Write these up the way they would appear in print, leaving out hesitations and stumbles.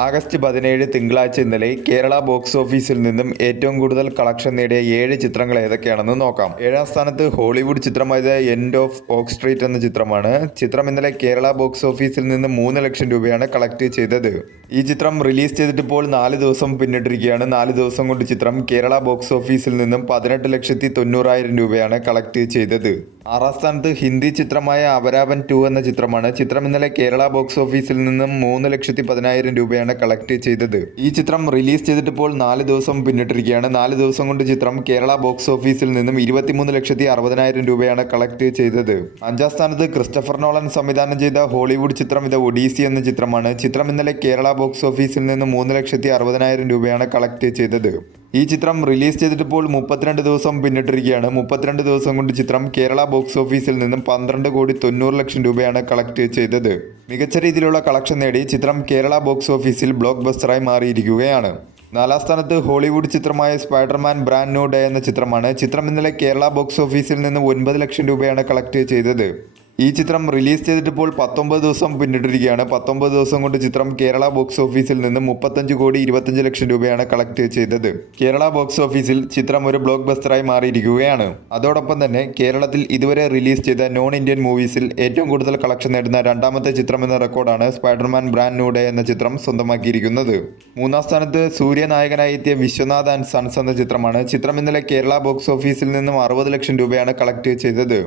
August 17 തിങ്കളാഴ്ച ഇന്നലെ Kerala box ഓഫീസിൽ നിന്നും ഏറ്റവും കൂടുതൽ കളക്ഷൻ നേടിയ 7 ചിത്രങ്ങൾ ഏതൊക്കെയാണെന്ന് നോക്കാം. 7ാം സ്ഥാനത്ത് ഹോളിവുഡ് ചിത്രമായത് എൻഡ് ഓഫ് ഓക്ക് സ്ട്രീറ്റ് എന്ന ചിത്രമാണ്. ചിത്രം ഇന്നലെ കേരള ബോക്സ് ഓഫീസിൽ നിന്ന് 3 ലക്ഷം രൂപയാണ് കളക്ട് ചെയ്തത്. ഈ ചിത്രം റിലീസ് ചെയ്തിട്ട് ഇപ്പോൾ 4 ദിവസം പിന്നിട്ടിരിക്കുകയാണ്. 4 ദിവസം കൊണ്ട് ചിത്രം കേരള ബോക്സ് ഓഫീസിൽ നിന്നും 18,90,000 രൂപയാണ് കളക്ട് ചെയ്തത്. 6ാം സ്ഥാനത്ത് ഹിന്ദി ചിത്രമായ അപരാവൻ 2 എന്ന ചിത്രമാണ്. ചിത്രം ഇന്നലെ കേരള ബോക്സ് ഓഫീസിൽ നിന്നും 3,10,000 രൂപയാണ് കളക്ട് ചെയ്തത്. ഈ ചിത്രം റിലീസ് ചെയ്തിട്ട് ഇപ്പോൾ 4 ദിവസം പിന്നിട്ടിരിക്കുകയാണ്. 4 ദിവസം കൊണ്ട് ചിത്രം കേരള ബോക്സ് ഓഫീസിൽ നിന്നും 23,60,000 രൂപയാണ് കളക്ട് ചെയ്തത്. 5ാം സ്ഥാനത്ത് ക്രിസ്റ്റഫർ നോളൻ സംവിധാനം ചെയ്ത ഹോളിവുഡ് ചിത്രം ഇത് ഒഡീസി എന്ന ചിത്രമാണ്. ചിത്രം ഇന്നലെ കേരള ബോക്സ് ഓഫീസിൽ നിന്നും 3,60,000 രൂപയാണ് കളക്ട് ചെയ്തത്. ഈ ചിത്രം റിലീസ് ചെയ്തിട്ടിപ്പോൾ 32 ദിവസം പിന്നിട്ടിരിക്കുകയാണ്. 32 ദിവസം കൊണ്ട് ചിത്രം കേരള ബോക്സ് ഓഫീസിൽ നിന്നും 12,90,00,000 രൂപയാണ് കളക്ട് ചെയ്തത്. മികച്ച രീതിയിലുള്ള കളക്ഷൻ നേടി ചിത്രം കേരള ബോക്സ് ഓഫീസിൽ ബ്ലോക്ക് ബസ്റ്ററായി മാറിയിരിക്കുകയാണ്. 4ാം സ്ഥാനത്ത് ഹോളിവുഡ് ചിത്രമായ സ്പൈഡർമാൻ ബ്രാൻഡ് ന്യൂ ഡേ എന്ന ചിത്രമാണ്. ചിത്രം ഇന്നലെ കേരള ബോക്സ് ഓഫീസിൽ നിന്ന് 9 ലക്ഷം രൂപയാണ് കളക്ട് ചെയ്തത്. ഈ ചിത്രം റിലീസ് ചെയ്തിട്ടിപ്പോൾ 19 ദിവസം പിന്നിട്ടിരിക്കുകയാണ്. 19 ദിവസം കൊണ്ട് ചിത്രം കേരള ബോക്സ് ഓഫീസിൽ നിന്ന് 35,25,00,000 രൂപയാണ് കളക്ട് ചെയ്തത്. കേരള ബോക്സ് ഓഫീസിൽ ചിത്രം ഒരു ബ്ലോക്ക് ബസ്റ്ററായി മാറിയിരിക്കുകയാണ്. അതോടൊപ്പം തന്നെ കേരളത്തിൽ ഇതുവരെ റിലീസ് ചെയ്ത നോൺ ഇന്ത്യൻ മൂവീസിൽ ഏറ്റവും കൂടുതൽ കളക്ഷൻ നേടുന്ന 2ാമത്തെ ചിത്രം എന്ന റെക്കോർഡാണ് സ്പൈഡർമാൻ ബ്രാൻഡ് ന്യൂ ഡേ എന്ന ചിത്രം സ്വന്തമാക്കിയിരിക്കുന്നത്. 3ാം സ്ഥാനത്ത് സൂര്യ നായകനായി എത്തിയ വിശ്വനാഥ് ആൻഡ് സൺസ് എന്ന ചിത്രമാണ്. ചിത്രം ഇന്നലെ കേരള ബോക്സ് ഓഫീസിൽ നിന്നും 60 ലക്ഷം രൂപയാണ് കളക്ട് ചെയ്തത്.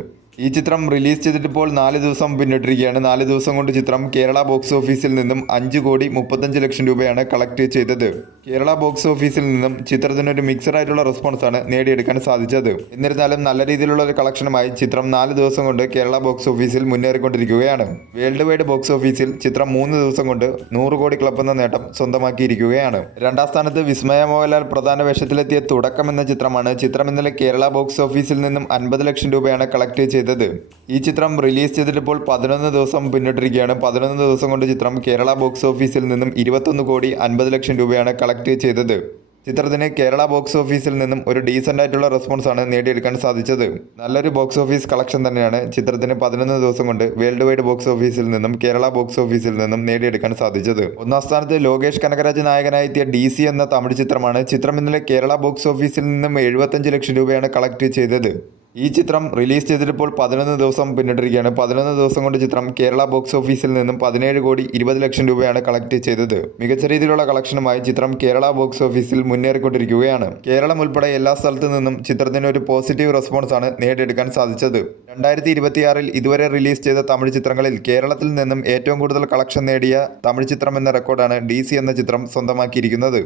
ഈ ചിത്രം റിലീസ് ചെയ്തിട്ടിപ്പോൾ 4 ദിവസം പിന്നിട്ടിരിക്കുകയാണ്. 4 ദിവസം കൊണ്ട് ചിത്രം കേരള ബോക്സ് ഓഫീസിൽ നിന്നും 5,35,00,000 രൂപയാണ് കളക്ട് ചെയ്തത്. കേരള ബോക്സ് ഓഫീസിൽ നിന്നും ചിത്രത്തിനൊരു മിക്സഡ് ആയിട്ടുള്ള റെസ്പോൺസാണ് നേടിയെടുക്കാൻ സാധിച്ചത്. എന്നിരുന്നാലും നല്ല രീതിയിലുള്ള ഒരു കളക്ഷനുമായി ചിത്രം 4 ദിവസം കൊണ്ട് കേരള ബോക്സ് ഓഫീസിൽ മുന്നേറിക്കൊണ്ടിരിക്കുകയാണ്. വേൾഡ് വൈഡ് ബോക്സ് ഓഫീസിൽ ചിത്രം 3 ദിവസം കൊണ്ട് 100 കോടി ക്ലബ് എന്ന നേട്ടം സ്വന്തമാക്കിയിരിക്കുകയാണ്. 2ാം സ്ഥാനത്ത് വിസ്മയ മോഹൻലാൽ പ്രധാന വേഷത്തിലെത്തിയ തുടക്കം എന്ന ചിത്രമാണ്. ചിത്രം ഇന്നലെ കേരള ബോക്സ് ഓഫീസിൽ നിന്നും 50 ലക്ഷം രൂപയാണ് കളക്ട് ചെയ്തത്. ഈ ചിത്രം റിലീസ് ചെയ്തിട്ടിപ്പോൾ 11 ദിവസം പിന്നിട്ടിരിക്കുകയാണ്. 11 ദിവസം കൊണ്ട് ചിത്രം കേരള ബോക്സ് ഓഫീസിൽ നിന്നും 21,50,00,000 രൂപയാണ് കളക്ട് ചെയ്തത്. ചിത്രത്തിന് കേരള ബോക്സ് ഓഫീസിൽ നിന്നും ഒരു ഡീസൻ്റ് ആയിട്ടുള്ള റെസ്പോൺസാണ് നേടിയെടുക്കാൻ സാധിച്ചത്. നല്ലൊരു ബോക്സ് ഓഫീസ് കളക്ഷൻ തന്നെയാണ് ചിത്രത്തിന് 11 ദിവസം കൊണ്ട് വേൾഡ് വൈഡ് ബോക്സ് ഓഫീസിൽ നിന്നും കേരള ബോക്സ് ഓഫീസിൽ നിന്നും നേടിയെടുക്കാൻ സാധിച്ചത്. 1ാം സ്ഥാനത്ത് ലോകേഷ് കനകരാജ് നായകനായി എത്തിയ DC എന്ന തമിഴ് ചിത്രമാണ്. ചിത്രം ഇന്നലെ കേരള ബോക്സ് ഓഫീസിൽ നിന്നും 75 ലക്ഷം രൂപയാണ് കളക്ട് ചെയ്തത്. ഈ ചിത്രം റിലീസ് ചെയ്തിട്ടിപ്പോൾ 11 ദിവസം പിന്നിട്ടിരിക്കുകയാണ്. 11 ദിവസം കൊണ്ട് ചിത്രം കേരള ബോക്സ് ഓഫീസിൽ നിന്നും 17,20,00,000 രൂപയാണ് കളക്ട് ചെയ്തത്. മികച്ച രീതിയിലുള്ള കളക്ഷനുമായി ചിത്രം കേരള ബോക്സ് ഓഫീസിൽ മുന്നേറിക്കൊണ്ടിരിക്കുകയാണ്. കേരളം ഉൾപ്പെടെ എല്ലാ സ്ഥലത്തു നിന്നും ചിത്രത്തിന് ഒരു പോസിറ്റീവ് റെസ്പോൺസാണ് നേടിയെടുക്കാൻ സാധിച്ചത്. 2026 ഇതുവരെ റിലീസ് ചെയ്ത തമിഴ് ചിത്രങ്ങളിൽ കേരളത്തിൽ നിന്നും ഏറ്റവും കൂടുതൽ കളക്ഷൻ നേടിയ തമിഴ് ചിത്രം എന്ന റെക്കോർഡാണ് DC എന്ന ചിത്രം സ്വന്തമാക്കിയിരിക്കുന്നത്.